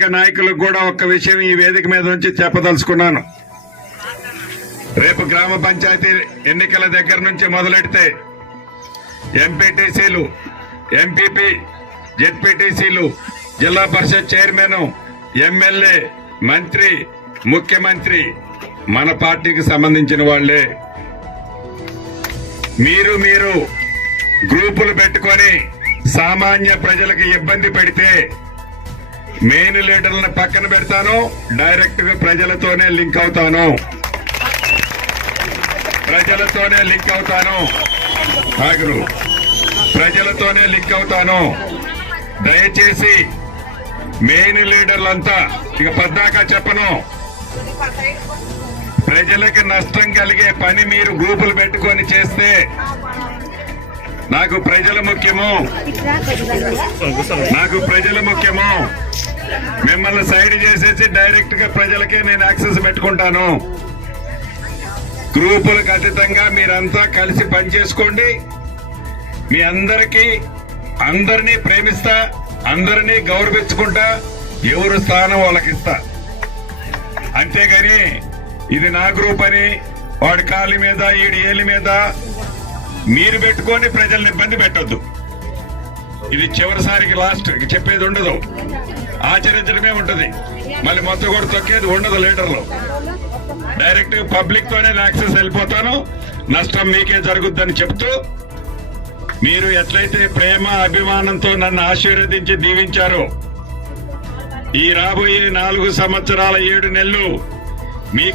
స్థానిక నాయకులకు కూడా ఒక్క విషయం ఈ వేదిక మీద నుంచి చెప్పదలుచుకున్నాను. రేపు గ్రామ పంచాయతీ ఎన్నికల దగ్గర నుంచి మొదలెడితే ఎంపీటీసీలు, ఎంపీపీ, జెడ్పీటీసీలు, జిల్లా పరిషత్ చైర్మన్, ఎమ్మెల్యే, మంత్రి, ముఖ్యమంత్రి మన పార్టీకి సంబంధించిన వాళ్లే. మీరు గ్రూపులు పెట్టుకొని సామాన్య ప్రజలకు ఇబ్బంది పెడితే మెయిన్ లీడర్లను పక్కన పెడతాను, డైరెక్ట్ గా ప్రజలతోనే లింక్ అవుతాను. ప్రజలతోనే లింక్ అవుతాను. దయచేసి మెయిన్ లీడర్లంతా ఇక పద్దాకా చెప్పను, ప్రజలకు నష్టం కలిగే పని మీరు గ్రూపులు పెట్టుకొని చేస్తే నాకు ప్రజలు ముఖ్యము. మిమ్మల్ని సైడ్ చేసేసి డైరెక్ట్ గా ప్రజలకే నేను యాక్సెస్ పెట్టుకుంటాను. గ్రూపులకు అతీతంగా మీరంతా కలిసి పనిచేసుకోండి. మీ అందరినీ ప్రేమిస్తా, అందరినీ గౌరవించుకుంటా, ఎవరు స్థానం వాళ్ళకి ఇస్తా. అంతేగాని ఇది నా గ్రూప్ అని వాడి కాలి మీద ఈడి ఏలి మీద మీరు పెట్టుకొని ప్రజల్ని ఇబ్బంది పెట్టొద్దు. ఇది చివరిసారికి లాస్ట్, చెప్పేది ఉండదు, ఆచరించడమే ఉంటది. మళ్ళీ మొత్తం కూడా తొక్కేది ఉండదు. లీడర్లు డైరెక్ట్ పబ్లిక్ తోనే యాక్సెస్ వెళ్ళిపోతాను. నష్టం మీకే జరుగుద్దని చెప్తూ, మీరు ఎట్లయితే ప్రేమ అభిమానంతో నన్ను ఆశీర్వదించి దీవించారో, ఈ రాబోయే 4 సంవత్సరాల 7 నెలలు మీ